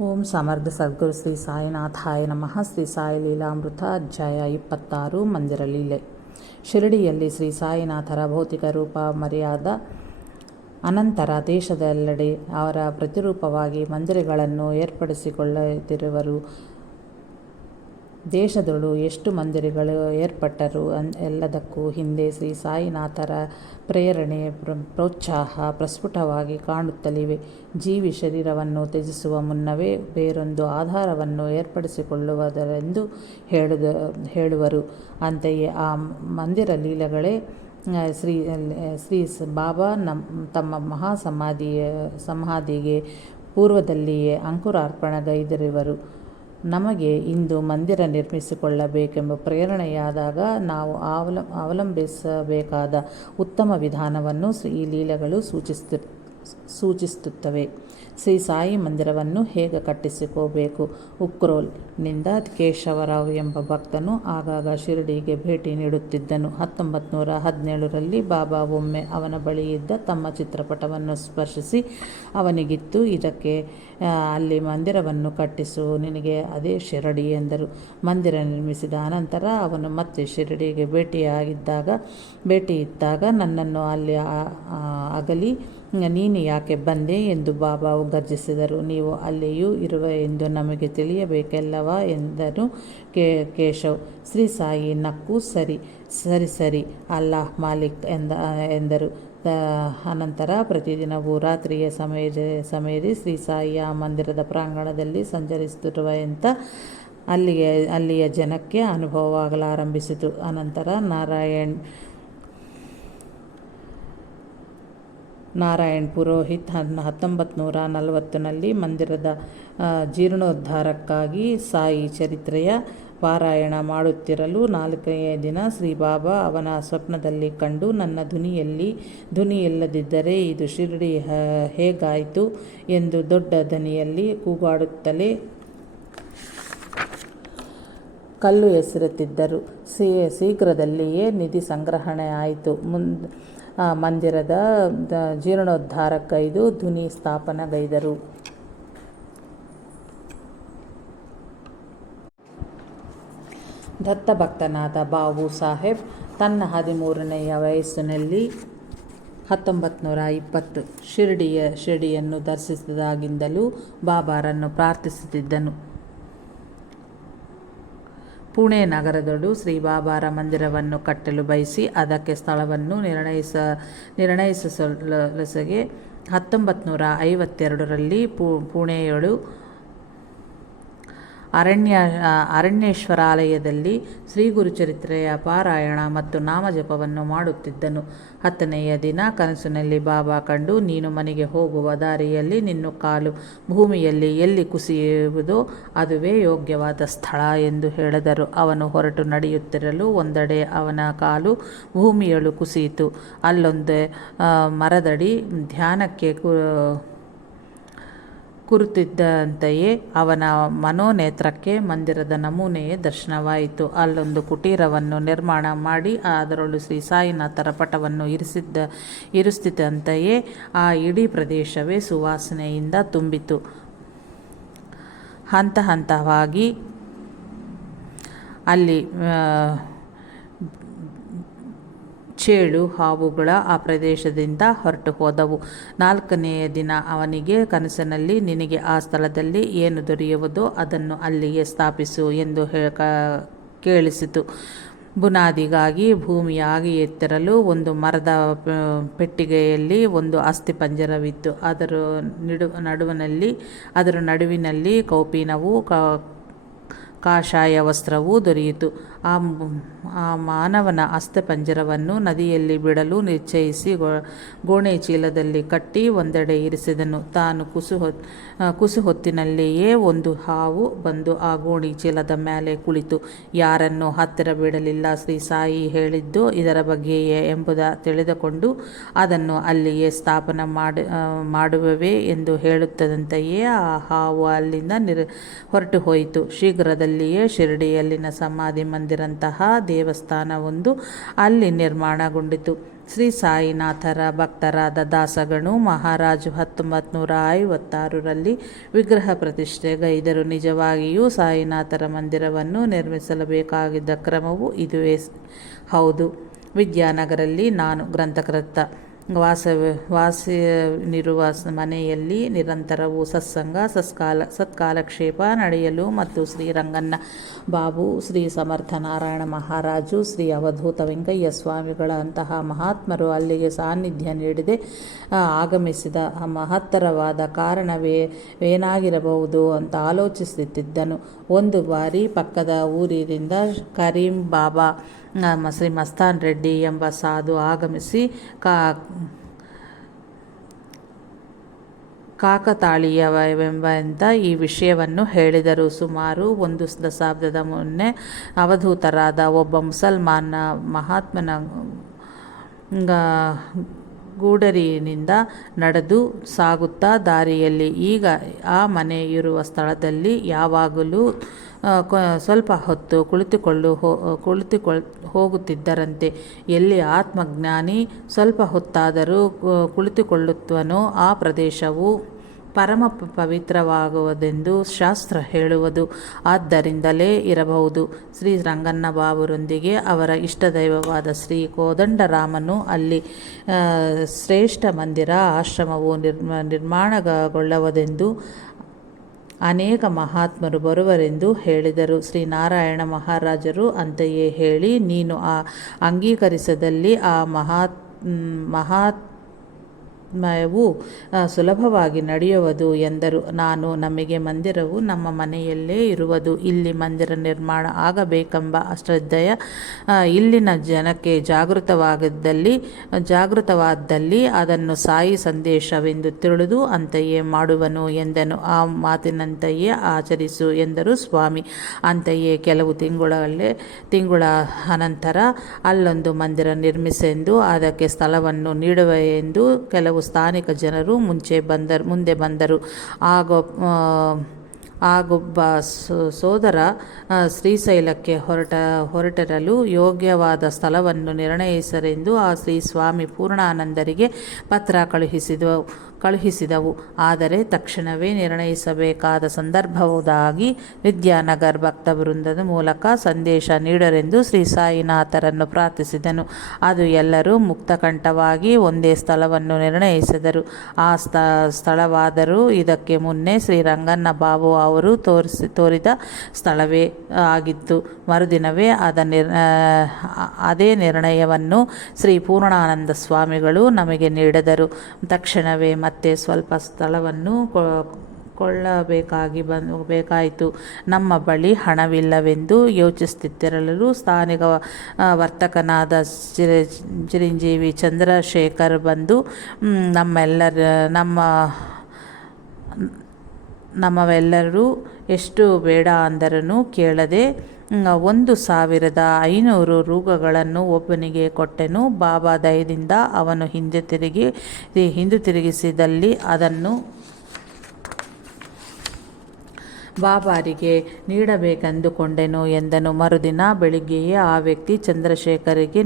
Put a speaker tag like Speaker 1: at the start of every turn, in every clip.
Speaker 1: ಓಂ ಸಮರ್ಥ ಸದ್ಗುರು ಶ್ರೀ ಸಾಯಿನಾಥಾಯ ನಮಃ. ಶ್ರೀ ಸಾಯಿ ಲೀಲಾಮೃತ ಅಧ್ಯಾಯ ಇಪ್ಪತ್ತಾರು ಮಂದಿರ ಲೀಲೆ. ಶಿರಡಿಯಲ್ಲಿ ಶ್ರೀ ಸಾಯಿನಾಥರ ಭೌತಿಕ ರೂಪ, ಮರ್ಯಾದ, ಅನಂತರ ದೇಶದೆಲ್ಲೆಡೆ ಅವರ ಪ್ರತಿರೂಪವಾಗಿ ಮಂದಿರಗಳನ್ನು ಏರ್ಪಡಿಸಿಕೊಳ್ಳುತ್ತಿರುವರು ದೇಶದೊಳು ಎಷ್ಟು ಮಂದಿರಗಳು ಏರ್ಪಟ್ಟರು ಅನ್ ಎಲ್ಲದಕ್ಕೂ ಹಿಂದೆ ಶ್ರೀ ಸಾಯಿನಾಥರ ಪ್ರೇರಣೆ ಪ್ರೋತ್ಸಾಹ ಪ್ರಸ್ಫುಟವಾಗಿ ಕಾಣುತ್ತಲಿವೆ. ಜೀವಿ ಶರೀರವನ್ನು ತ್ಯಜಿಸುವ ಮುನ್ನವೇ ಬೇರೊಂದು ಆಧಾರವನ್ನು ಏರ್ಪಡಿಸಿಕೊಳ್ಳುವುದರೆಂದು ಹೇಳಿದ, ಹೇಳುವರು. ಅಂತೆಯೇ ಆ ಮಂದಿರ ಲೀಲೆಗಳೇ ಶ್ರೀ ಶ್ರೀ ಬಾಬಾ ನಮ್ಮ ತಮ್ಮ ಮಹಾ ಸಮಾಧಿಯ ಸಮಾಧಿಗೆ ಪೂರ್ವದಲ್ಲಿಯೇ ಅಂಕುರಾರ್ಪಣೆಗೈದಿರುವರು. ನಮಗೆ ಇಂದು ಮಂದಿರ ನಿರ್ಮಿಸಿಕೊಳ್ಳಬೇಕೆಂಬ ಪ್ರೇರಣೆಯಾದಾಗ ನಾವು ಅವಲ ಅವಲಂಬಿಸಬೇಕಾದ ಉತ್ತಮ ವಿಧಾನವನ್ನು ಈ ಲೀಲೆಗಳು ಸೂಚಿಸ್ತಿ ಸೂಚಿಸುತ್ತವೆ. ಶ್ರೀ ಸಾಯಿ ಮಂದಿರವನ್ನು ಹೇಗೆ ಕಟ್ಟಿಸಿಕೋಬೇಕು? ಉಕ್ರೋಲ್ನಿಂದ ಕೇಶವರಾವ್ ಎಂಬ ಭಕ್ತನು ಆಗಾಗ ಶಿರಡಿಗೆ ಭೇಟಿ ನೀಡುತ್ತಿದ್ದನು. ಹತ್ತೊಂಬತ್ತು ನೂರ ಹದಿನೇಳರಲ್ಲಿ ಬಾಬಾ ಒಮ್ಮೆ ಅವನ ಬಳಿ ಇದ್ದ ತಮ್ಮ ಚಿತ್ರಪಟವನ್ನು ಸ್ಪರ್ಶಿಸಿ ಅವನಿಗಿತ್ತು, ಇದಕ್ಕೆ ಅಲ್ಲಿ ಮಂದಿರವನ್ನು ಕಟ್ಟಿಸು, ನಿನಗೆ ಅದೇ ಶಿರಡಿ ಎಂದರು. ಮಂದಿರ ನಿರ್ಮಿಸಿದ ಅನಂತರ ಅವನು ಮತ್ತೆ ಶಿರಡಿಗೆ ಭೇಟಿಯಾಗಿದ್ದಾಗ, ಭೇಟಿ ಇದ್ದಾಗ ನನ್ನನ್ನು ಅಲ್ಲಿ ಅಗಲಿ ನೀನು ಯಾಕೆ ಬಂದೆ ಎಂದು ಬಾಬಾ ಗರ್ಜಿಸಿದರು. ನೀವು ಅಲ್ಲಿಯೂ ಇರುವ ಎಂದು ನಮಗೆ ತಿಳಿಯಬೇಕಲ್ಲವಾ ಎಂದನು ಕೇ, ಕೇಶವ್. ಶ್ರೀ ಸಾಯಿ, ನಕ್ಕು ಸರಿ ಸರಿ ಸರಿ, ಅಲ್ಲಾಹ್ ಮಾಲಿಕ್ ಎಂದ, ಎಂದರು. ಅನಂತರ ಪ್ರತಿದಿನವೂ ರಾತ್ರಿಯ ಸಮಯದ, ಸಮಯದಲ್ಲಿ ಶ್ರೀ ಸಾಯಿಯ ಮಂದಿರದ ಪ್ರಾಂಗಣದಲ್ಲಿ ಸಂಚರಿಸುತ್ತಿರುವ ಎಂತ ಅಲ್ಲಿಯ ಅಲ್ಲಿಯ ಜನಕ್ಕೆ ಅನುಭವವಾಗಲಾರಂಭಿಸಿತು. ಅನಂತರ ನಾರಾಯಣ್ ನಾರಾಯಣ್ ಪುರೋಹಿತ್ ಹನ್ ಹತ್ತೊಂಬತ್ತು ನೂರ ಮಂದಿರದ ಜೀರ್ಣೋದ್ಧಾರಕ್ಕಾಗಿ ಸಾಯಿ ಚರಿತ್ರೆಯ ಪಾರಾಯಣ ಮಾಡುತ್ತಿರಲು ನಾಲ್ಕನೆಯ ದಿನ ಶ್ರೀ ಬಾಬಾ ಅವನ ಸ್ವಪ್ನದಲ್ಲಿ ಕಂಡು, ನನ್ನ ಧ್ವನಿಯಲ್ಲಿ ಧ್ವನಿ ಇಲ್ಲದಿದ್ದರೆ ಇದು ಶಿರಡಿ ಹೇಗಾಯಿತು ಎಂದು ದೊಡ್ಡ ಧ್ವನಿಯಲ್ಲಿ ಕೂಗಾಡುತ್ತಲೇ ಕಲ್ಲು ಎಸೆರುತ್ತಿದ್ದರು ಶೀಘ್ರದಲ್ಲಿಯೇ ನಿಧಿ ಸಂಗ್ರಹಣೆ ಆಯಿತು. ಮುಂದ್ ಮಂದಿರದ ಜೀರ್ಣೋದ್ಧಾರಕ್ಕೈದು ಧ್ವನಿ ಸ್ಥಾಪನೆಗೈದರು. ದತ್ತಭಕ್ತನಾದ ಬಾಬು ಸಾಹೇಬ್ ತನ್ನ ಹದಿಮೂರನೆಯ ವಯಸ್ಸಿನಲ್ಲಿ ಹತ್ತೊಂಬತ್ತು ನೂರ ಇಪ್ಪತ್ತು ಶಿರಡಿಯ ಶಿರಡಿಯನ್ನು ದರ್ಶಿಸಿದಾಗಿಂದಲೂ ಬಾಬಾರನ್ನು ಪ್ರಾರ್ಥಿಸುತ್ತಿದ್ದನು. ಪುಣೆ ನಗರದೊಳು ಶ್ರೀ ಬಾಬಾರ ಮಂದಿರವನ್ನು ಕಟ್ಟಲು ಬಯಸಿ ಅದಕ್ಕೆ ಸ್ಥಳವನ್ನು ನಿರ್ಣಯಿಸ ನಿರ್ಣಯಿಸಲೊಸಗೆ ಹತ್ತೊಂಬತ್ತು ನೂರ ಐವತ್ತೆರಡರಲ್ಲಿ ಪುಣೆಯೊಳು ಅರಣ್ಯ ಅರಣ್ಯೇಶ್ವರಾಲಯದಲ್ಲಿ ಶ್ರೀ ಗುರುಚರಿತ್ರೆಯ ಪಾರಾಯಣ ಮತ್ತು ನಾಮಜಪವನ್ನು ಮಾಡುತ್ತಿದ್ದನು. ಹತ್ತನೆಯ ದಿನ ಕನಸಿನಲ್ಲಿ ಬಾಬಾ ಕಂಡು, ನೀನು ಮನೆಗೆ ಹೋಗುವ ದಾರಿಯಲ್ಲಿ ನಿನ್ನ ಕಾಲು ಭೂಮಿಯಲ್ಲಿ ಎಲ್ಲಿ ಕುಸಿಯುವುದೋ ಅದುವೇ ಯೋಗ್ಯವಾದ ಸ್ಥಳ ಎಂದು ಹೇಳಿದರು. ಅವನು ಹೊರಟು ನಡೆಯುತ್ತಿರಲು ಒಂದೆಡೆ ಅವನ ಕಾಲು ಭೂಮಿಯಳು ಕುಸಿಯಿತು. ಅಲ್ಲೊಂದೇ ಮರದಡಿ ಧ್ಯಾನಕ್ಕೆ ಕುರಿತಿದ್ದಂತೆಯೇ ಅವನ ಮನೋನೇತ್ರಕ್ಕೆ ಮಂದಿರದ ನಮೂನೆಯೇ ದರ್ಶನವಾಯಿತು. ಅಲ್ಲೊಂದು ಕುಟೀರವನ್ನು ನಿರ್ಮಾಣ ಮಾಡಿ ಅದರಲ್ಲೂ ಶ್ರೀ ಸಾಯಿನಾಥರ ಪಟವನ್ನು ಇರಿಸಿದ್ದ ಇರಿಸುತ್ತಿದ್ದಂತೆಯೇ ಆ ಇಡೀ ಪ್ರದೇಶವೇ ಸುವಾಸನೆಯಿಂದ ತುಂಬಿತು. ಹಂತ ಹಂತವಾಗಿ ಅಲ್ಲಿ ಚೇಳು ಹಾವುಗಳ ಆ ಪ್ರದೇಶದಿಂದ ಹೊರಟು ಹೋದವು. ನಾಲ್ಕನೆಯ ದಿನ ಅವನಿಗೆ, ಕನಸಿನಲ್ಲಿ ನಿನಗೆ ಆ ಸ್ಥಳದಲ್ಲಿ ಏನು ದೊರೆಯುವುದೋ ಅದನ್ನು ಅಲ್ಲಿಗೆ ಸ್ಥಾಪಿಸು ಎಂದು ಕೇಳಿಸಿತು. ಬುನಾದಿಗಾಗಿ ಭೂಮಿಯಾಗಿ ಎತ್ತರಲು ಒಂದು ಮರದ ಪೆಟ್ಟಿಗೆಯಲ್ಲಿ ಒಂದು ಅಸ್ಥಿ ಪಂಜರವಿತ್ತು. ಅದರ ನಿಡು, ನಡುವಿನಲ್ಲಿ, ಅದರ ನಡುವಿನಲ್ಲಿ ಕೌಪೀನವು ಕಾಷಾಯ ವಸ್ತ್ರವೂ ದೊರೆಯಿತು. ಆ ಮಾನವನ ಅಸ್ತಪಂಜರವನ್ನು ನದಿಯಲ್ಲಿ ಬಿಡಲು ನಿಶ್ಚಯಿಸಿ ಗೋಣೆ ಚೀಲದಲ್ಲಿ ಕಟ್ಟಿ ಒಂದೆಡೆ ಇರಿಸಿದನು. ತಾನು ಕುಸು ಕುಸು ಹೊತ್ತಿನಲ್ಲಿಯೇ ಒಂದು ಹಾವು ಬಂದು ಆ ಗೋಣಿ ಚೀಲದ ಮೇಲೆ ಕುಳಿತು. ಯಾರನ್ನು ಹತ್ತಿರ ಬಿಡಲಿಲ್ಲ. ಶ್ರೀ ಸಾಯಿ ಹೇಳಿದ್ದು ಇದರ ಬಗ್ಗೆಯೇ ಎಂಬುದ ತಿಳಿದುಕೊಂಡು ಅದನ್ನು ಅಲ್ಲಿಯೇ ಸ್ಥಾಪನೆ ಮಾಡಿ ಮಾಡುವವೇ ಎಂದು ಹೇಳುತ್ತದಂತೆಯೇ ಆ ಹಾವು ಅಲ್ಲಿಂದ ನಿರ್ ಹೊರಟು ಹೋಯಿತು ಶೀಘ್ರದಲ್ಲಿ ಸ್ಥಳದಲ್ಲಿಯೇ ಶಿರಡಿಯಲ್ಲಿನ ಸಮಾಧಿ ಮಂದಿರಂತಹ ದೇವಸ್ಥಾನವೊಂದು ಅಲ್ಲಿ ನಿರ್ಮಾಣಗೊಂಡಿತು. ಶ್ರೀ ಸಾಯಿನಾಥರ ಭಕ್ತರಾದ ದಾಸಗಣು ಮಹಾರಾಜು ಹತ್ತೊಂಬತ್ತು ನೂರ ಐವತ್ತಾರರಲ್ಲಿ ವಿಗ್ರಹ ಪ್ರತಿಷ್ಠೆಗೈದರು ನಿಜವಾಗಿಯೂ ಸಾಯಿನಾಥರ ಮಂದಿರವನ್ನು ನಿರ್ಮಿಸಲಬೇಕಾಗಿದ್ದ ಕ್ರಮವು ಇದುವೇ. ಹೌದು, ವಿದ್ಯಾನಗರಲ್ಲಿ ನಾನು ಗ್ರಂಥಕರ್ತ. ವಾಸ ವಾಸನಿರುವ ಸ- ಮನೆಯಲ್ಲಿ ನಿರಂತರವೂ ಸತ್ಸಂಗ, ಸತ್ಕಾಲ, ಸತ್ಕಾಲಕ್ಷೇಪ ನಡೆಯಲು ಮತ್ತು ಶ್ರೀರಂಗನ್ನ ಬಾಬು, ಶ್ರೀ ಸಮರ್ಥ ನಾರಾಯಣ ಮಹಾರಾಜು, ಶ್ರೀ ಅವಧೂತ ವೆಂಕಯ್ಯ ಸ್ವಾಮಿಗಳಂತಹ ಮಹಾತ್ಮರು ಅಲ್ಲಿಗೆ ಸಾನ್ನಿಧ್ಯ ನೀಡಿದೆ. ಆಗಮಿಸಿದ ಮಹತ್ತರವಾದ ಕಾರಣವೇ, ಏನಾಗಿರಬಹುದು ಅಂತ ಆಲೋಚಿಸುತ್ತಿದ್ದನು. ಒಂದು ಬಾರಿ ಪಕ್ಕದ ಊರಿನಿಂದ ಕರೀಂ ಬಾಬಾ ಶ್ರೀ ಮಸ್ತಾನ್ ರೆಡ್ಡಿ ಎಂಬ ಸಾಧು ಆಗಮಿಸಿ ಕಾ ಕಾಕತಾಳೀಯವೆಂಬಂತ ಈ ವಿಷಯವನ್ನು ಹೇಳಿದರು. ಸುಮಾರು ಒಂದು ದಶಾಬ್ದದ ಮೊನ್ನೆ ಅವಧೂತರಾದ ಒಬ್ಬ ಮುಸಲ್ಮಾನ ಮಹಾತ್ಮನ ಗೂಡರಿನಿಂದ ನಡೆದು ಸಾಗುತ್ತಾ ದಾರಿಯಲ್ಲಿ ಈಗ ಆ ಮನೆ ಇರುವ ಸ್ಥಳದಲ್ಲಿ ಯಾವಾಗಲೂ ಸ್ವಲ್ಪ ಹೊತ್ತು ಕುಳಿತುಕೊಳ್ಳು ಕುಳಿತುಕೊಳ್, ಹೋಗುತ್ತಿದ್ದರಂತೆ. ಎಲ್ಲಿ ಆತ್ಮಜ್ಞಾನಿ ಸ್ವಲ್ಪ ಹೊತ್ತಾದರೂ ಕುಳಿತುಕೊಳ್ಳುತ್ತನೋ ಆ ಪ್ರದೇಶವು ಪರಮ ಪವಿತ್ರವಾಗುವುದೆಂದು ಶಾಸ್ತ್ರ ಹೇಳುವುದು. ಆದ್ದರಿಂದಲೇ ಇರಬಹುದು. ಶ್ರೀ ರಂಗನ್ನ ಬಾಬುರೊಂದಿಗೆ ಅವರ ಇಷ್ಟದೈವವಾದ ಶ್ರೀ ಕೋದಂಡರಾಮನು ಅಲ್ಲಿ ಶ್ರೇಷ್ಠ ಮಂದಿರ ಆಶ್ರಮವು ನಿರ್ಮ, ನಿರ್ಮಾಣಗೊಳ್ಳುವುದೆಂದು ಅನೇಕ ಮಹಾತ್ಮರು ಬರುವರೆಂದು ಹೇಳಿದರು. ಶ್ರೀ ನಾರಾಯಣ ಮಹಾರಾಜರು ಅಂತೆಯೇ ಹೇಳಿ, ನೀನು ಆ ಅಂಗೀಕರಿಸದಲ್ಲಿ ಆ ಮಹಾತ್ ಮಹಾತ್ಮಯವು ಆ, ಸುಲಭವಾಗಿ ನಡೆಯುವುದು ಎಂದರು. ನಾನು ನಮಗೆ ಮಂದಿರವು ನಮ್ಮ ಮನೆಯಲ್ಲೇ ಇರುವುದು. ಇಲ್ಲಿ ಮಂದಿರ ನಿರ್ಮಾಣ ಆಗಬೇಕೆಂಬ ಶ್ರದ್ಧೆಯ ಇಲ್ಲಿನ ಜನಕ್ಕೆ ಜಾಗೃತವಾಗಿದ್ದಲ್ಲಿ ಜಾಗೃತವಾದಲ್ಲಿ ಅದನ್ನು ಸಾಯಿ ಸಂದೇಶವೆಂದು ತಿಳಿದು ಅಂತೆಯೇ ಮಾಡುವನು ಎಂದನು. ಆ ಮಾತಿನಂತೆಯೇ ಆಚರಿಸು ಎಂದರು ಸ್ವಾಮಿ. ಅಂತೆಯೇ ಕೆಲವು ತಿಂಗಳಲ್ಲೇ ತಿಂಗಳ ಅನಂತರ ಅಲ್ಲೊಂದು ಮಂದಿರ ನಿರ್ಮಿಸೆಂದು ಅದಕ್ಕೆ ಸ್ಥಳವನ್ನು ನೀಡುವೆ ಎಂದು ಕೆಲವು ಸ್ಥಾನಿಕ ಜನರು ಮುಂಚೆ ಬಂದರು, ಮುಂದೆ ಬಂದರು. ಆಗ ಆಗೊಬ್ಬ ಸೋದರ ಶ್ರೀಶೈಲಕ್ಕೆ ಹೊರಟ, ಹೊರಟಿರಲು ಯೋಗ್ಯವಾದ ಸ್ಥಳವನ್ನು ನಿರ್ಣಯಿಸರೆಂದು ಆ ಶ್ರೀ ಸ್ವಾಮಿ ಪೂರ್ಣಾನಂದರಿಗೆ ಪತ್ರ ಕಳುಹಿಸಿದವು. ಕಳುಹಿಸಿದವು. ಆದರೆ ತಕ್ಷಣವೇ ನಿರ್ಣಯಿಸಬೇಕಾದ ಸಂದರ್ಭವುದಾಗಿ ವಿದ್ಯಾನಗರ್ ಭಕ್ತ ವೃಂದದ ಮೂಲಕ ಸಂದೇಶ ನೀಡರೆಂದು ಶ್ರೀ ಸಾಯಿನಾಥರನ್ನು ಪ್ರಾರ್ಥಿಸಿದನು. ಅದು ಎಲ್ಲರೂ ಮುಕ್ತಕಂಠವಾಗಿ ಒಂದೇ ಸ್ಥಳವನ್ನು ನಿರ್ಣಯಿಸಿದರು. ಆ ಸ್ಥ, ಸ್ಥಳವಾದರೂ ಇದಕ್ಕೆ ಮುನ್ನೆ ಶ್ರೀರಂಗನ್ನ ಬಾಬು ಅವರು ತೋರಿಸಿ, ತೋರಿದ ಸ್ಥಳವೇ ಆಗಿತ್ತು. ಮರುದಿನವೇ ಅದ ನಿರ್ ಅದೇ ನಿರ್ಣಯವನ್ನು ಶ್ರೀ ಪೂರ್ಣಾನಂದ ಸ್ವಾಮಿಗಳು ನಮಗೆ ನೀಡಿದರು. ತಕ್ಷಣವೇ ಮತ್ತೆ ಸ್ವಲ್ಪ ಸ್ಥಳವನ್ನು ಕೊಳ್ಳಬೇಕಾಗಿ ಬಂದು, ಬೇಕಾಯಿತು. ನಮ್ಮ ಬಳಿ ಹಣವಿಲ್ಲವೆಂದು ಯೋಚಿಸುತ್ತಿರಲು ಸ್ಥಾನಿಕ ವರ್ತಕನಾದ ಚಿರ, ಚಿರಂಜೀವಿ ಚಂದ್ರಶೇಖರ್ ಬಂದು ನಮ್ಮೆಲ್ಲರ, ನಮ್ಮ, ನಮ್ಮವೆಲ್ಲರೂ ಎಷ್ಟು ಬೇಡ ಅಂದರನು ಕೇಳದೆ ಒಂದು ಸಾವಿರದ ಐನೂರು ರೂಗಗಳನ್ನು ಒಬ್ಬನಿಗೆ ಕೊಟ್ಟೆನು. ಬಾಬಾ ದಯದಿಂದ ಅವನು ಹಿಂದೆ ತಿರುಗಿ ಹಿಂದೆ ತಿರುಗಿಸಿದಲ್ಲಿ ಅದನ್ನು ಬಾಬಾರಿಗೆ ನೀಡಬೇಕೆಂದುಕೊಂಡೆನು ಎಂದನು. ಮರುದಿನ ಬೆಳಿಗ್ಗೆಯೇ ಆ ವ್ಯಕ್ತಿ ಚಂದ್ರಶೇಖರಿಗೆ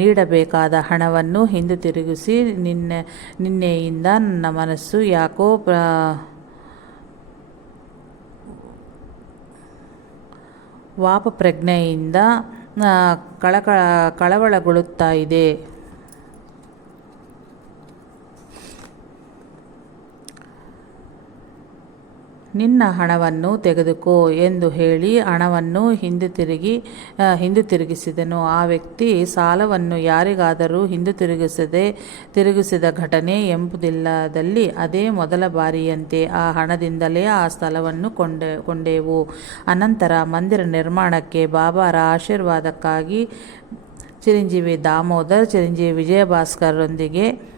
Speaker 1: ನೀಡಬೇಕಾದ ಹಣವನ್ನು ಹಿಂದಿರುಗಿಸಿ ನಿನ್ನೆ, ನಿನ್ನೆಯಿಂದ ನನ್ನ ಮನಸ್ಸು ಯಾಕೋ ಪ್ರ ವಾಪ ಪ್ರಜ್ಞೆಯಿಂದ ಕಳಕಳ ಕಳಕ ಕಳವಳಗೊಳ್ಳುತ್ತಾ ಇದೆ. ನಿನ್ನ ಹಣವನ್ನು ತೆಗೆದುಕೋ ಎಂದು ಹೇಳಿ ಹಣವನ್ನು ಹಿಂದೆ ತಿರುಗಿ ಹಿಂದೆ ತಿರುಗಿಸಿದನು. ಆ ವ್ಯಕ್ತಿ ಸಾಲವನ್ನು ಯಾರಿಗಾದರೂ ಹಿಂದೆ ತಿರುಗಿಸದೆ, ತಿರುಗಿಸಿದ ಘಟನೆ ಎಂಬುದಿಲ್ಲದಲ್ಲಿ ಅದೇ ಮೊದಲ ಬಾರಿಯಂತೆ ಆ ಹಣದಿಂದಲೇ ಆ ಸ್ಥಳವನ್ನು ಕೊಂಡೆ, ಕೊಂಡೆವು. ಅನಂತರ ಮಂದಿರ ನಿರ್ಮಾಣಕ್ಕೆ ಬಾಬಾರ ಆಶೀರ್ವಾದಕ್ಕಾಗಿ ಚಿರಂಜೀವಿ ದಾಮೋದರ್, ಚಿರಂಜೀವಿ ವಿಜಯಭಾಸ್ಕರ್ರೊಂದಿಗೆ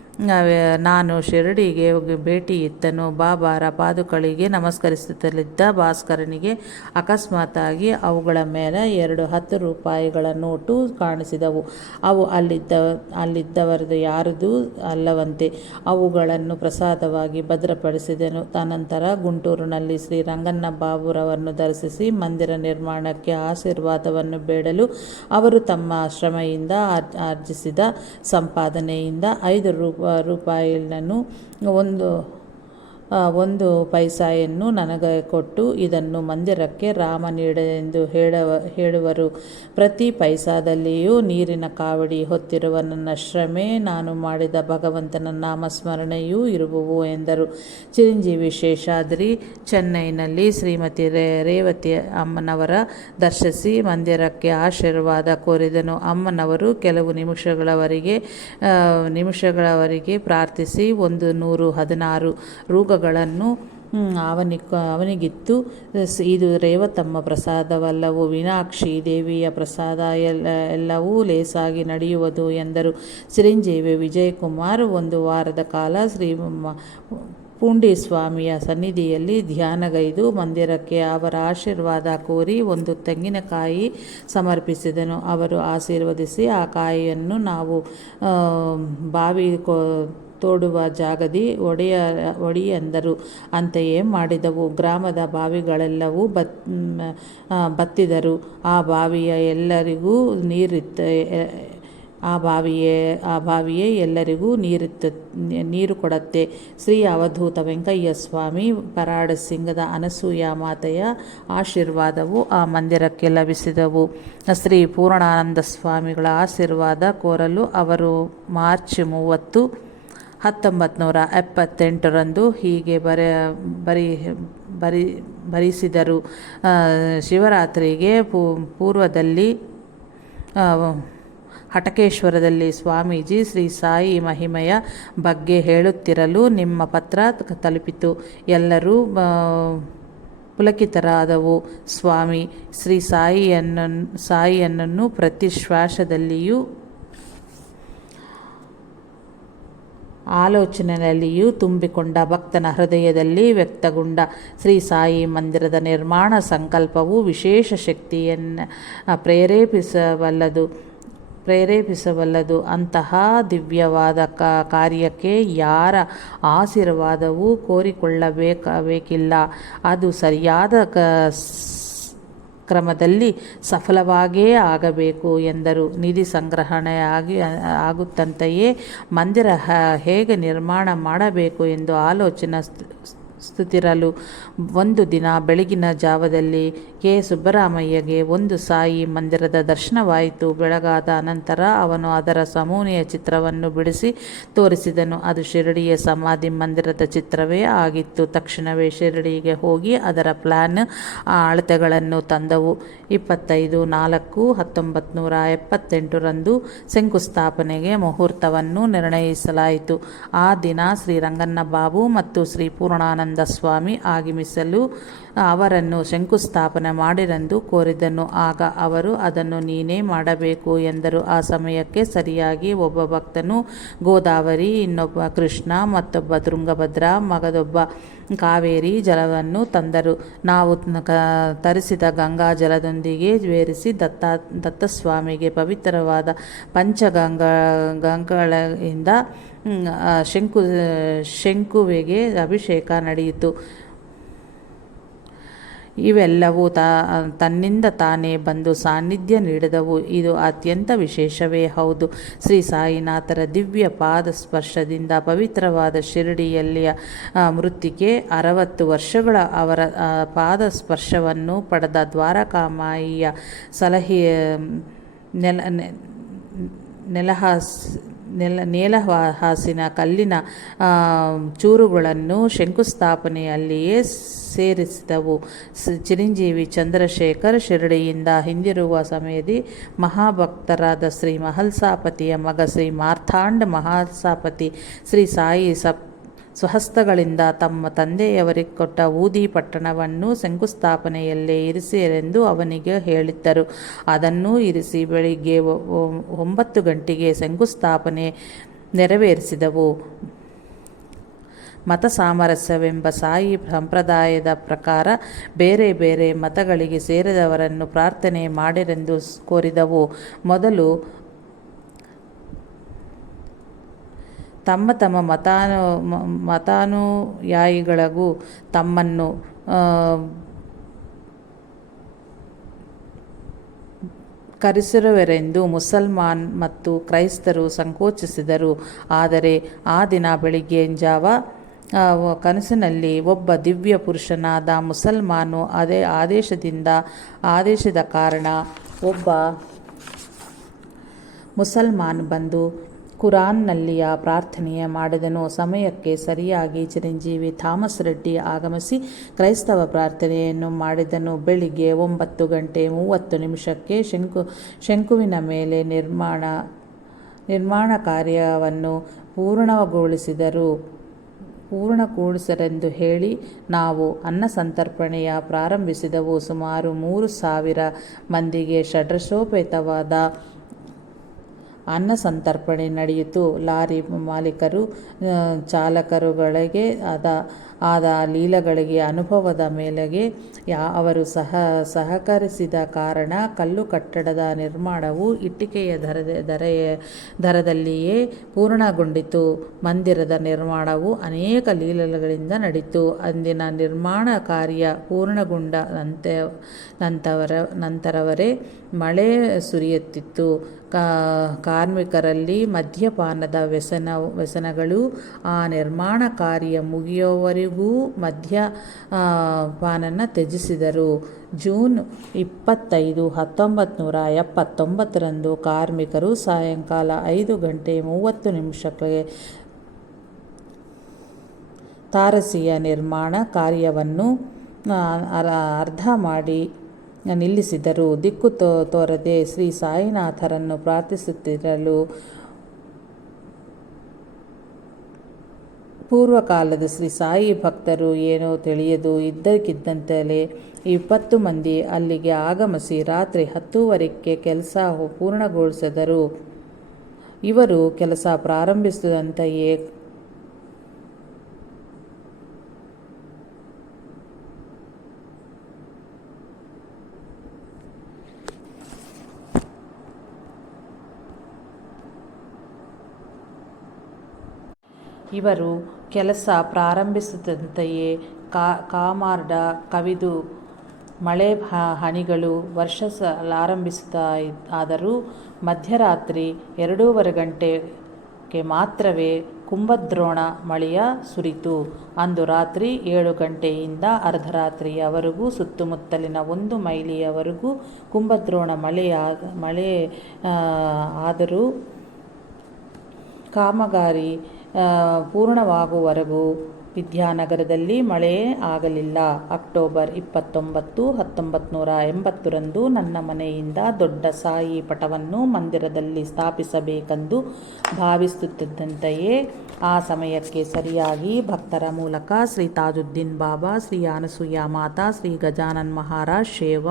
Speaker 1: ನಾನು ಶಿರಡಿಗೆ ಭೇಟಿ ಇತ್ತನು ಬಾಬಾರ ಪಾದುಕಳಿಗೆ ನಮಸ್ಕರಿಸುತ್ತಲಿದ್ದ ಭಾಸ್ಕರನಿಗೆ ಅಕಸ್ಮಾತ್ತಾಗಿ ಅವುಗಳ ಮೇಲೆ ಎರಡು ಹತ್ತು ರೂಪಾಯಿಗಳ ನೋಟು ಕಾಣಿಸಿದವು. ಅವು ಅಲ್ಲಿದ್ದ, ಅಲ್ಲಿದ್ದವರದು ಯಾರದೂ ಅಲ್ಲವಂತೆ. ಅವುಗಳನ್ನು ಪ್ರಸಾದವಾಗಿ ಭದ್ರಪಡಿಸಿದನು. ತನಂತರ ಗುಂಟೂರಿನಲ್ಲಿ ಶ್ರೀ ರಂಗಣ್ಣ ಬಾಬುರವನ್ನು ದರ್ಶಿಸಿ ಮಂದಿರ ನಿರ್ಮಾಣಕ್ಕೆ ಆಶೀರ್ವಾದವನ್ನು ಬೇಡಲು ಅವರು ತಮ್ಮ ಶ್ರಮೆಯಿಂದ ಅರ್ಜಿಸಿದ ಸಂಪಾದನೆಯಿಂದ ಐದು ರೂಪ ರೂಪಾಯಿಯನ್ನು ಒಂದು ಒಂದು ಪೈಸಾಯನ್ನು ನನಗೆ ಕೊಟ್ಟು ಇದನ್ನು ಮಂದಿರಕ್ಕೆ ರಾಮ ನೀಡೆಂದು ಹೇಳುವ, ಹೇಳುವರು. ಪ್ರತಿ ಪೈಸಾದಲ್ಲಿಯೂ ನೀರಿನ ಕಾವಡಿ ಹೊತ್ತಿರುವ ನನ್ನ ಶ್ರಮೆ, ನಾನು ಮಾಡಿದ ಭಗವಂತನ ನಾಮಸ್ಮರಣೆಯೂ ಇರುವವು ಎಂದರು. ಚಿರಂಜೀವಿ ಶೇಷಾದ್ರಿ ಚೆನ್ನೈನಲ್ಲಿ ಶ್ರೀಮತಿ ರೇ, ರೇವತಿ ಅಮ್ಮನವರ ದರ್ಶಿಸಿ ಮಂದಿರಕ್ಕೆ ಆಶೀರ್ವಾದ ಕೋರಿದನು. ಅಮ್ಮನವರು ಕೆಲವು ನಿಮಿಷಗಳವರೆಗೆ ನಿಮಿಷಗಳವರೆಗೆ ಪ್ರಾರ್ಥಿಸಿ ಒಂದು ನೂರು ಹದಿನಾರು ರೋಗಗಳನ್ನು ಅವನಿ ಅವನಿಗಿತ್ತು. ಇದು ರೇವತಮ್ಮ ಪ್ರಸಾದವಲ್ಲವೂ, ವೀನಾಕ್ಷಿ ದೇವಿಯ ಪ್ರಸಾದ ಎಲ್ಲ, ಎಲ್ಲವೂ ಲೇಸಾಗಿ ನಡೆಯುವುದು ಎಂದರು. ಚಿರಂಜೀವಿ ವಿಜಯಕುಮಾರ್ ಒಂದು ವಾರದ ಕಾಲ ಶ್ರೀ ಪೂಂಡಿ ಸ್ವಾಮಿಯ ಸನ್ನಿಧಿಯಲ್ಲಿ ಧ್ಯಾನಗೈದು ಮಂದಿರಕ್ಕೆ ಅವರ ಆಶೀರ್ವಾದ ಕೋರಿ ಒಂದು ತೆಂಗಿನಕಾಯಿ ಸಮರ್ಪಿಸಿದನು. ಅವರು ಆಶೀರ್ವದಿಸಿ ಆ ಕಾಯಿಯನ್ನು ನಾವು ಬಾವಿ ಕೊ ತೋಡುವ ಜಾಗದಿ ಒಡೆಯ ಒಡಿ ಅಂದರು ಅಂತೆಯೇ ಮಾಡಿದವು. ಗ್ರಾಮದ ಬಾವಿಗಳೆಲ್ಲವೂ ಬತ್ ಬತ್ತಿದರು. ಆ ಬಾವಿಯ ಎಲ್ಲರಿಗೂ ನೀರಿತ್ತ ಆ ಬಾವಿಯೇ ಆ ಬಾವಿಯೇ ಎಲ್ಲರಿಗೂ ನೀರಿತ್ತ, ನೀರು ಕೊಡತ್ತೆ. ಶ್ರೀ ಅವಧೂತ ವೆಂಕಯ್ಯ ಸ್ವಾಮಿ ಪರಾಡ ಸಿಂಗದ ಅನಸೂಯ ಮಾತೆಯ ಆಶೀರ್ವಾದವು ಆ ಮಂದಿರಕ್ಕೆ ಲಭಿಸಿದವು. ಶ್ರೀ ಪೂರ್ಣಾನಂದ ಸ್ವಾಮಿಗಳ ಆಶೀರ್ವಾದ ಕೋರಲು ಅವರು ಮಾರ್ಚ್ ಮೂವತ್ತು ಹತ್ತೊಂಬತ್ತು ನೂರ ಎಪ್ಪತ್ತೆಂಟರಂದು ಹೀಗೆ ಬರ, ಬರಿ ಬರಿ ಭರಿಸಿದರು ಶಿವರಾತ್ರಿಗೆ ಪೂರ್ವದಲ್ಲಿ ಹಟಕೇಶ್ವರದಲ್ಲಿ ಸ್ವಾಮೀಜಿ ಶ್ರೀ ಸಾಯಿ ಮಹಿಮೆಯ ಬಗ್ಗೆ ಹೇಳುತ್ತಿರಲು ನಿಮ್ಮ ಪತ್ರ ತಲುಪಿತು. ಎಲ್ಲರೂ ಪುಲಕಿತರಾದವು. ಸ್ವಾಮಿ, ಶ್ರೀ ಸಾಯಿಯನ್ನು ಸಾಯಿಯನ್ನನ್ನು ಪ್ರತಿ ಶ್ವಾಸದಲ್ಲಿಯೂ ಆಲೋಚನೆಯಲ್ಲಿಯೂ ತುಂಬಿಕೊಂಡ ಭಕ್ತನ ಹೃದಯದಲ್ಲಿ ವ್ಯಕ್ತಗೊಂಡ ಶ್ರೀ ಸಾಯಿ ಮಂದಿರದ ನಿರ್ಮಾಣ ಸಂಕಲ್ಪವು ವಿಶೇಷ ಶಕ್ತಿಯನ್ನು ಪ್ರೇರೇಪಿಸಬಲ್ಲದು ಪ್ರೇರೇಪಿಸಬಲ್ಲದು. ಅಂತಹ ದಿವ್ಯವಾದ ಕ ಕಾರ್ಯಕ್ಕೆ ಯಾರ ಆಶೀರ್ವಾದವೂ ಕೋರಿಕೊಳ್ಳಬೇಕಾಗಬೇಕಿಲ್ಲ ಅದು ಸರಿಯಾದ ಕ ಕ್ರಮದಲ್ಲಿ ಸಫಲವಾಗಿಯೇ ಆಗಬೇಕು ಎಂದರು. ನಿಧಿ ಸಂಗ್ರಹಣೆ ಆಗಿ ಆಗುತ್ತಂತೆಯೇ ಮಂದಿರ ಹೇಗೆ ನಿರ್ಮಾಣ ಮಾಡಬೇಕು ಎಂದು ಆಲೋಚನೆ ಸ್ಥಿತಿರಲು ಒಂದು ದಿನ ಬೆಳಗಿನ ಜಾವದಲ್ಲಿ ಕೆ. ಸುಬ್ಬರಾಮಯ್ಯಗೆ ಒಂದು ಸಾಯಿ ಮಂದಿರದ ದರ್ಶನವಾಯಿತು. ಬೆಳಗಾದ ಅನಂತರ ಅವನು ಅದರ ಸಮೂನೆಯ ಚಿತ್ರವನ್ನು ಬಿಡಿಸಿ ತೋರಿಸಿದನು. ಅದು ಶಿರಡಿಯ ಸಮಾಧಿ ಮಂದಿರದ ಚಿತ್ರವೇ ಆಗಿತ್ತು. ತಕ್ಷಣವೇ ಶಿರಡಿಗೆ ಹೋಗಿ ಅದರ ಪ್ಲ್ಯಾನ್ ಆ ಅಳತೆಗಳನ್ನು ತಂದವು. ಇಪ್ಪತ್ತೈದು, ನಾಲ್ಕು ಹತ್ತೊಂಬತ್ತು ನೂರ ಎಪ್ಪತ್ತೆಂಟರಂದು ಶಂಕುಸ್ಥಾಪನೆಗೆ ಮುಹೂರ್ತವನ್ನು ನಿರ್ಣಯಿಸಲಾಯಿತು. ಆ ದಿನ ಶ್ರೀ ರಂಗಣ್ಣ ಬಾಬು ಮತ್ತು ಶ್ರೀ ಪೂರ್ಣಾನಂದ ಸ್ವಾಮಿ ಆಗಮಿಸಲು ಅವರನ್ನು ಶಂಕುಸ್ಥಾಪನೆ ಮಾಡಿರೆಂದು ಕೋರಿದನು. ಆಗ ಅವರು, ಅದನ್ನು ನೀನೇ ಮಾಡಬೇಕು ಎಂದರು. ಆ ಸಮಯಕ್ಕೆ ಸರಿಯಾಗಿ ಒಬ್ಬ ಭಕ್ತನು ಗೋದಾವರಿ, ಇನ್ನೊಬ್ಬ ಕೃಷ್ಣ, ಮತ್ತೊಬ್ಬ ತುಂಗಭದ್ರ ಮಗದೊಬ್ಬ ಕಾವೇರಿ ಜಲವನ್ನು ತಂದರು. ನಾವು ತರಿಸಿದ ಗಂಗಾ ಜಲದೊಂದಿಗೆ ಬೇರಿಸಿ ದತ್ತ, ದತ್ತಸ್ವಾಮಿಗೆ ಪವಿತ್ರವಾದ ಪಂಚಗಂಗಾ ಗಂಗಳಿಂದ ಶಂಕು, ಶಂಕುವಿಗೆ ಅಭಿಷೇಕ ನಡೆಯಿತು. ಇವೆಲ್ಲವೂ ತಾ, ತನ್ನಿಂದ ತಾನೇ ಬಂದು ಸಾನ್ನಿಧ್ಯ ನೀಡಿದವು. ಇದು ಅತ್ಯಂತ ವಿಶೇಷವೇ, ಹೌದು. ಶ್ರೀ ಸಾಯಿನಾಥರ ದಿವ್ಯ ಪಾದ ಸ್ಪರ್ಶದಿಂದ ಪವಿತ್ರವಾದ ಶಿರಡಿಯಲ್ಲಿಯ ಮೃತ್ತಿಕೆ ಅರವತ್ತು ವರ್ಷಗಳ ಅವರ ಪಾದ ಸ್ಪರ್ಶವನ್ನು ಪಡೆದ ದ್ವಾರಕಾಮಾಯಿಯ ಸಲಹೆ ನೆಲ, ನೆಲಹಾಸ್ ನೆಲ, ನೇಲ ಹಾಸಿನ ಕಲ್ಲಿನ ಚೂರುಗಳನ್ನು ಶಂಕುಸ್ಥಾಪನೆಯಲ್ಲಿಯೇ ಸೇರಿಸಿದವು. ಚಿರಂಜೀವಿ ಚಂದ್ರಶೇಖರ್ ಶಿರಡಿಯಿಂದ ಹಿಂದಿರುವ ಸಮಯದಿ ಮಹಾಭಕ್ತರಾದ ಶ್ರೀ ಮಹಲ್ಸಾಪತಿಯ ಮಗ ಶ್ರೀ ಮಾರ್ಥಾಂಡ್ ಮಹಾಲ್ಸಾಪತಿ ಶ್ರೀ ಸಾಯಿ ಸಪ್ ಸ್ವಹಸ್ತಗಳಿಂದ ತಮ್ಮ ತಂದೆಯವರಿಗೆ ಕೊಟ್ಟ ಊದಿ ಪಟ್ಟಣವನ್ನು ಶಂಕುಸ್ಥಾಪನೆಯಲ್ಲೇ ಇರಿಸಿರೆಂದು ಅವನಿಗೆ ಹೇಳಿದ್ದರು. ಅದನ್ನು ಇರಿಸಿ ಬೆಳಿಗ್ಗೆ ಒಂಬತ್ತು ಗಂಟೆಗೆ ಶಂಕುಸ್ಥಾಪನೆ ನೆರವೇರಿಸಿದವು. ಮತ ಸಾಮರಸ್ಯವೆಂಬ ಸಾಯಿ ಸಂಪ್ರದಾಯದ ಪ್ರಕಾರ ಬೇರೆ ಬೇರೆ ಮತಗಳಿಗೆ ಸೇರಿದವರನ್ನು ಪ್ರಾರ್ಥನೆ ಮಾಡಿರೆಂದು ಕೋರಿದವು. ಮೊದಲು ತಮ್ಮ ತಮ್ಮ ಮತಾನು ಮತಾನುಯಾಯಿಗಳಿಗೂ ತಮ್ಮನ್ನು ಕರೆಸಿರುವರೆಂದು ಮುಸಲ್ಮಾನ್ ಮತ್ತು ಕ್ರೈಸ್ತರು ಸಂಕೋಚಿಸಿದರು. ಆದರೆ ಆ ದಿನ ಬೆಳಿಗ್ಗೆ ಜಾವ ಕನಸಿನಲ್ಲಿ ಒಬ್ಬ ದಿವ್ಯ ಪುರುಷನಾದ ಮುಸಲ್ಮಾನು ಅದೇ ಆದೇಶದಿಂದ, ಆದೇಶದ ಕಾರಣ ಒಬ್ಬ ಮುಸಲ್ಮಾನ್ ಬಂದು ಕುರಾನ್ನಲ್ಲಿಯ ಪ್ರಾರ್ಥನೆಯ ಮಾಡಿದನು ಸಮಯಕ್ಕೆ ಸರಿಯಾಗಿ ಚಿರಂಜೀವಿ ಥಾಮಸ್ ರೆಡ್ಡಿ ಆಗಮಿಸಿ ಕ್ರೈಸ್ತವ ಪ್ರಾರ್ಥನೆಯನ್ನು ಮಾಡಿದನು ಬೆಳಿಗ್ಗೆ ಒಂಬತ್ತು ಗಂಟೆ ಮೂವತ್ತು ನಿಮಿಷಕ್ಕೆ ಶಂಕು, ಶಂಕುವಿನ ಮೇಲೆ ನಿರ್ಮಾಣ ನಿರ್ಮಾಣ ಕಾರ್ಯವನ್ನು ಪೂರ್ಣಗೊಳಿಸಿದರು. ಪೂರ್ಣಗೊಳಿಸರೆಂದು ಹೇಳಿ ನಾವು ಅನ್ನ ಸಂತರ್ಪಣೆಯ ಪ್ರಾರಂಭಿಸಿದವು. ಸುಮಾರು ಮೂರು ಸಾವಿರ ಮಂದಿಗೆ ಷಡ್ರಸೋಪೇತವಾದ ಅನ್ನ ಸಂತರ್ಪಣೆ ನಡೆಯಿತು. ಲಾರಿ ಮಾಲೀಕರು ಚಾಲಕರುಗಳಿಗೆ ಆದ ಆದ ಲೀಲಗಳಿಗೆ, ಅನುಭವದ ಮೇಲೆಗೆ ಯಾ ಅವರು ಸಹ ಸಹಕರಿಸಿದ ಕಾರಣ ಕಲ್ಲು ಕಟ್ಟಡದ ನಿರ್ಮಾಣವು ಇಟ್ಟಿಗೆಯ ದರದ ದರೆಯ ದರದಲ್ಲಿಯೇ ಪೂರ್ಣಗೊಂಡಿತು. ಮಂದಿರದ ನಿರ್ಮಾಣವು ಅನೇಕ ಲೀಲಗಳಿಂದ ನಡೆಯಿತು ಅಂದಿನ ನಿರ್ಮಾಣ ಕಾರ್ಯ ಪೂರ್ಣಗೊಂಡ ನಂತ ನಂತರ ನಂತರವರೇ ಮಳೆ ಸುರಿಯುತ್ತಿತ್ತು. ಕಾರ್ಮಿಕರಲ್ಲಿ ಮದ್ಯಪಾನದ ವ್ಯಸನ ವ್ಯಸನಗಳು ಆ ನಿರ್ಮಾಣ ಕಾರ್ಯ ಮುಗಿಯುವವರೆಗೂ ಮದ್ಯ ಪಾನನ್ನು ತ್ಯಜಿಸಿದರು. ಜೂನ್ ಇಪ್ಪತ್ತೈದು ಹತ್ತೊಂಬತ್ತು ನೂರ ಎಪ್ಪತ್ತೊಂಬತ್ತರಂದು ಕಾರ್ಮಿಕರು ಸಾಯಂಕಾಲ ಐದು ಗಂಟೆ ಮೂವತ್ತು ನಿಮಿಷಕ್ಕೆ ತಾರಸಿಯ ನಿರ್ಮಾಣ ಕಾರ್ಯವನ್ನು ಅರ್ಧ ಮಾಡಿ ನಿಲ್ಲಿಸಿದರು. ದಿಕ್ಕು ತೋ, ತೋರದೆ ಶ್ರೀ ಸಾಯಿನಾಥರನ್ನು ಪ್ರಾರ್ಥಿಸುತ್ತಿರಲು ಪೂರ್ವಕಾಲದ ಶ್ರೀ ಸಾಯಿ ಭಕ್ತರು ಏನೋ ತಿಳಿಯದು ಇದ್ದಕ್ಕಿದ್ದಂತಲೇ ಇಪ್ಪತ್ತು ಮಂದಿ ಅಲ್ಲಿಗೆ ಆಗಮಿಸಿ ರಾತ್ರಿ ಹತ್ತೂವರೆಗೆ ಕೆಲಸ ಪೂರ್ಣಗೊಳಿಸಿದರು. ಇವರು ಕೆಲಸ ಪ್ರಾರಂಭಿಸಿದಂತೆಯೇ ಇವರು ಕೆಲಸ ಪ್ರಾರಂಭಿಸಿದಂತೆಯೇ ಕಾಮಾರ್ಡ ಕವಿದು ಮಳೆ ಹನಿಗಳು ವರ್ಷಸಲಾರಂಭಿಸಿತಾದರೂ ಮಧ್ಯರಾತ್ರಿ ಎರಡೂವರೆ ಗಂಟೆಗೆ ಮಾತ್ರವೇ ಕುಂಭದ್ರೋಣ ಮಳೆಯ ಸುರಿತು. ಅಂದು ರಾತ್ರಿ ಏಳು ಗಂಟೆಯಿಂದ ಅರ್ಧರಾತ್ರಿಯವರೆಗೂ ಸುತ್ತಮುತ್ತಲಿನ ಒಂದು ಮೈಲಿಯವರೆಗೂ ಕುಂಭದ್ರೋಣ ಮಳೆಯ, ಮಳೆ ಆದರೂ ಕಾಮಗಾರಿ ಪೂರ್ಣವಾಗುವವರೆಗೂ ವಿದ್ಯಾನಗರದಲ್ಲಿ ಮಳೆ ಆಗಲಿಲ್ಲ. ಅಕ್ಟೋಬರ್ ಇಪ್ಪತ್ತೊಂಬತ್ತು ಹತ್ತೊಂಬತ್ತು ನೂರ ಎಂಬತ್ತರಂದು ನನ್ನ ಮನೆಯಿಂದ ದೊಡ್ಡ ಸಾಯಿ ಪಟವನ್ನು ಮಂದಿರದಲ್ಲಿ ಸ್ಥಾಪಿಸಬೇಕೆಂದು ಭಾವಿಸುತ್ತಿದ್ದಂತೆಯೇ ಆ ಸಮಯಕ್ಕೆ ಸರಿಯಾಗಿ ಭಕ್ತರ ಮೂಲಕ ಶ್ರೀ ತಾಜುದ್ದೀನ್ ಬಾಬಾ, ಶ್ರೀ ಅನಸೂಯ ಮಾತಾ, ಶ್ರೀ ಗಜಾನನ್ ಮಹಾರಾಜ್, ಶೇವ,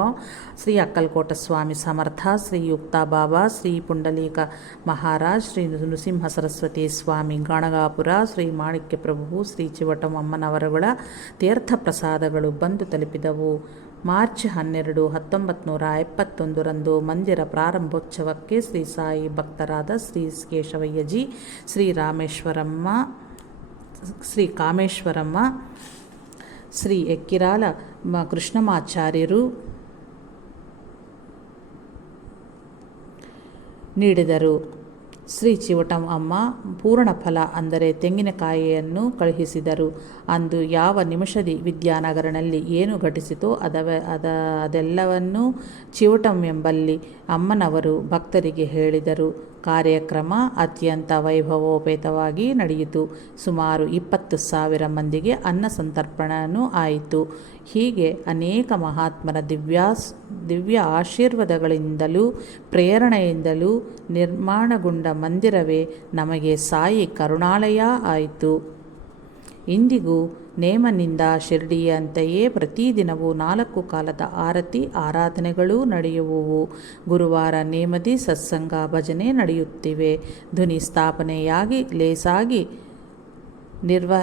Speaker 1: ಶ್ರೀ ಅಕ್ಕಲ್ಕೋಟ ಸ್ವಾಮಿ ಸಮರ್ಥ, ಶ್ರೀ ಯುಕ್ತ ಬಾಬಾ, ಶ್ರೀ ಪುಂಡಲೀಕ ಮಹಾರಾಜ್, ಶ್ರೀ ನೃಸಿಂಹ ಸರಸ್ವತಿ ಸ್ವಾಮಿ, ಗಣಗಾಪುರ, ಶ್ರೀ ಮಾಣಿಕ್ಯ ಪ್ರಭು ಶ್ರೀ ಚಿವಟಮಮ್ಮನವರುಗಳ ತೀರ್ಥ ಪ್ರಸಾದಗಳು ಬಂದು ತಲುಪಿದವು. ಮಾರ್ಚ್ ಹನ್ನೆರಡು ಹತ್ತೊಂಬತ್ತು ನೂರ ಎಪ್ಪತ್ತೊಂದರಂದು ಮಂದಿರ ಪ್ರಾರಂಭೋತ್ಸವಕ್ಕೆ ಶ್ರೀ ಸಾಯಿ ಭಕ್ತರಾದ ಶ್ರೀ ಕೇಶವಯ್ಯಜಿ, ಶ್ರೀ ರಾಮೇಶ್ವರಮ್ಮ, ಶ್ರೀ ಕಾಮೇಶ್ವರಮ್ಮ, ಶ್ರೀ ಎಕ್ಕಿರಾಲ ಕೃಷ್ಣಮಾಚಾರ್ಯರು ನೀಡಿದರು. ಶ್ರೀ ಚಿವಟಂ ಅಮ್ಮ ಪೂರ್ಣ ಫಲ ಅಂದರೆ ತೆಂಗಿನಕಾಯಿಯನ್ನು ಕಳುಹಿಸಿದರು. ಅಂದು ಯಾವ ನಿಮಿಷದಿ ವಿದ್ಯಾನಗರನಲ್ಲಿ ಏನು ಘಟಿಸಿತೋ ಅದವ, ಅದ, ಅದೆಲ್ಲವನ್ನೂ ಚಿವಟಂ ಎಂಬಲ್ಲಿ ಅಮ್ಮನವರು ಭಕ್ತರಿಗೆ ಹೇಳಿದರು. ಕಾರ್ಯಕ್ರಮ ಅತ್ಯಂತ ವೈಭವೋಪೇತವಾಗಿ ನಡೆಯಿತು. ಸುಮಾರು ಇಪ್ಪತ್ತು ಸಾವಿರ ಮಂದಿಗೆ ಅನ್ನ ಸಂತರ್ಪಣನೂ ಆಯಿತು. ಹೀಗೆ ಅನೇಕ ಮಹಾತ್ಮರ ದಿವ್ಯಾಸ್ ದಿವ್ಯ ಆಶೀರ್ವಾದಗಳಿಂದಲೂ, ಪ್ರೇರಣೆಯಿಂದಲೂ ನಿರ್ಮಾಣಗೊಂಡ ಮಂದಿರವೇ ನಮಗೆ ಸಾಯಿ ಕರುಣಾಲಯ ಆಯಿತು. ಇಂದಿಗೂ ನೇಮನಿಂದ ಶಿರ್ಡಿಯಂತೆಯೇ ಪ್ರತಿದಿನವೂ ನಾಲ್ಕು ಕಾಲದ ಆರತಿ ಆರಾಧನೆಗಳೂ ನಡೆಯುವುವು. ಗುರುವಾರ ನೇಮದಿ ಸತ್ಸಂಗ ಭಜನೆ ನಡೆಯುತ್ತಿವೆ. ಧ್ವನಿ ಸ್ಥಾಪನೆಯಾಗಿ ಲೇಸಾಗಿ ನಿರ್ವ,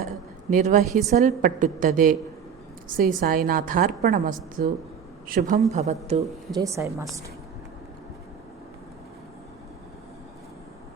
Speaker 1: ನಿರ್ವಹಿಸಲ್ಪಟ್ಟುತ್ತದೆ. ಶ್ರೀ ಸಾಯಿನಾಥಾರ್ಪಣ ಮಸ್ತು. ಶುಭಂ ಭವತ್ತು. ಜೈ ಸಾಯಿ ಮಾಸ್ಟರ್